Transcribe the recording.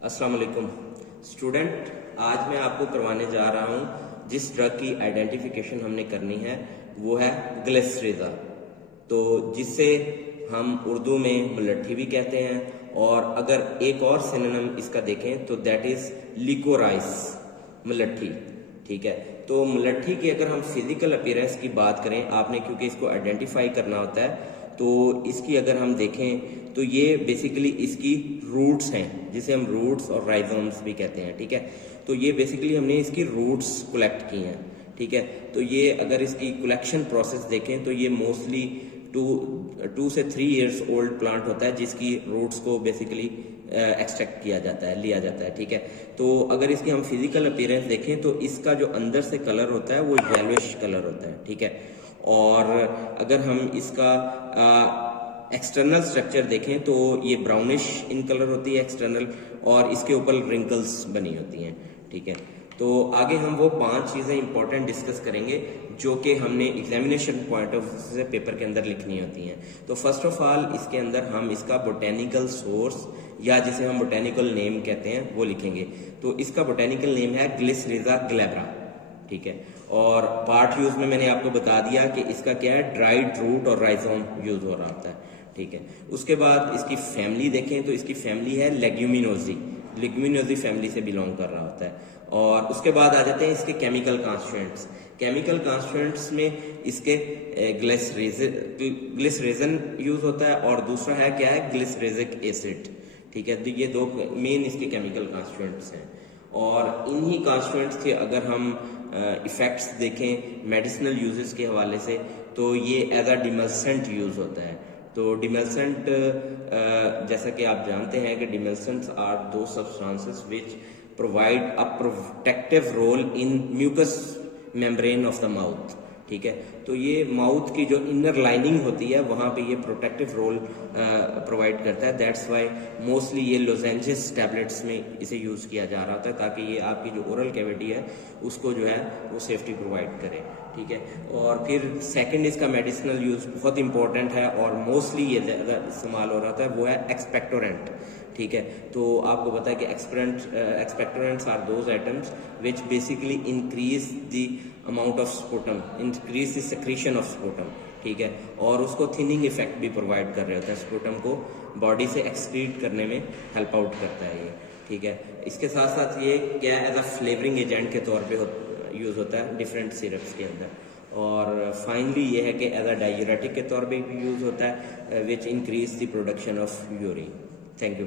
अस्सलाम वालेकुम स्टूडेंट, आज मैं आपको करवाने जा रहा हूँ जिस ड्रग की आइडेंटिफिकेशन हमने करनी है वो है ग्लिसरीजा। तो जिससे हम उर्दू में मुलट्ठी भी कहते हैं, और अगर एक और सिनोनिम इसका देखें तो दैट इज लिकोराइस, मुलट्ठी। ठीक है, तो मुलट्ठी की अगर हम फिजिकल अपीयरेंस की बात करें, आपने क्योंकि इसको आइडेंटिफाई करना होता है, तो इसकी अगर हम देखें तो ये बेसिकली इसकी रूट्स हैं, जिसे हम रूट्स और राइजोम्स भी कहते हैं। ठीक है, तो ये बेसिकली हमने इसकी रूट्स कलेक्ट की हैं। ठीक है, तो ये अगर इसकी कलेक्शन प्रोसेस देखें तो ये मोस्टली 2 से 3 इयर्स ओल्ड प्लांट होता है, जिसकी रूट्स को बेसिकली एक्सट्रैक्ट किया जाता है, लिया जाता है। ठीक है, तो अगर इसकी हम फिजिकल अपीयरेंस देखें तो इसका जो अंदर से कलर होता है वो येलोइश कलर होता है। ठीक है, और अगर हम इसका एक्सटर्नल स्ट्रक्चर देखें तो ये ब्राउनिश इन कलर होती है एक्सटर्नल, और इसके ऊपर रिंकल्स बनी होती हैं। ठीक है, तो आगे हम वो 5 चीज़ें इंपॉर्टेंट डिस्कस करेंगे जो कि हमने एग्जामिनेशन पॉइंट ऑफ व्यू से पेपर के अंदर लिखनी होती हैं। तो फर्स्ट ऑफ ऑल इसके अंदर हम इसका बोटेनिकल सोर्स, या जिसे हम बोटेनिकल नेम कहते हैं, वो लिखेंगे। तो इसका बोटेनिकल नेम है ग्लिसरीजा ग्लैब्रा। ठीक है, और पार्ट यूज में मैंने आपको बता दिया कि इसका क्या है, ड्राइड रूट और राइजोम यूज हो रहा होता है। ठीक है, उसके बाद इसकी फैमिली देखें तो इसकी फैमिली है लेग्यूमिनोजी, लेग्यूमिनोजी फैमिली से बिलोंग कर रहा होता है। और उसके बाद आ जाते हैं इसके केमिकल कॉन्स्टिट्यूएंट्स। केमिकल कॉन्स्टिट्यूएंट्स में इसके ग्लिसरेजन यूज होता है, और दूसरा है क्या है, ग्लिसरेजिक एसिड। ठीक है, तो ये 2 मेन इसके केमिकल कॉन्स्टिट्यूएंट्स हैं। और इन्हीं कॉन्स्टिट्यूएंट्स के अगर हम इफेक्ट्स देखें मेडिसिनल यूजेस के हवाले से, तो ये एज अ डिमल्सेंट यूज होता है। तो डिमल्सेंट, जैसा कि आप जानते हैं कि demulcents are those substances which provide a protective role in mucous membrane of the mouth. ठीक है, तो ये माउथ की जो इनर लाइनिंग होती है वहां पे ये प्रोटेक्टिव रोल प्रोवाइड करता है। दैट्स वाई मोस्टली ये लोजेंजेस टैबलेट्स में इसे यूज किया जा रहा था, ताकि ये आपकी जो ओरल कैविटी है उसको जो है वो सेफ्टी प्रोवाइड करे। ठीक है, और फिर सेकंड इसका मेडिसिनल यूज बहुत इंपॉर्टेंट है, और मोस्टली ये ज़्यादा इस्तेमाल हो रहा था, वो है एक्सपेक्टोरेंट। ठीक है, तो आपको पता है कि expectorants are those items which basically increase the amount of sputum, increase the secretion of sputum. ठीक है, और उसको थिनिंग इफेक्ट भी प्रोवाइड कर रहे होते हैं, स्पूटम को बॉडी से एक्सक्रीट करने में हेल्प आउट करता है ये। ठीक है, इसके साथ साथ ये क्या एज अ फ्लेवरिंग एजेंट के तौर पे यूज होता है डिफरेंट सिरप्स के अंदर। और फाइनली ये है कि एज अ डायूरेटिक के तौर पे भी यूज होता है, which increase the production of urine. Thank you.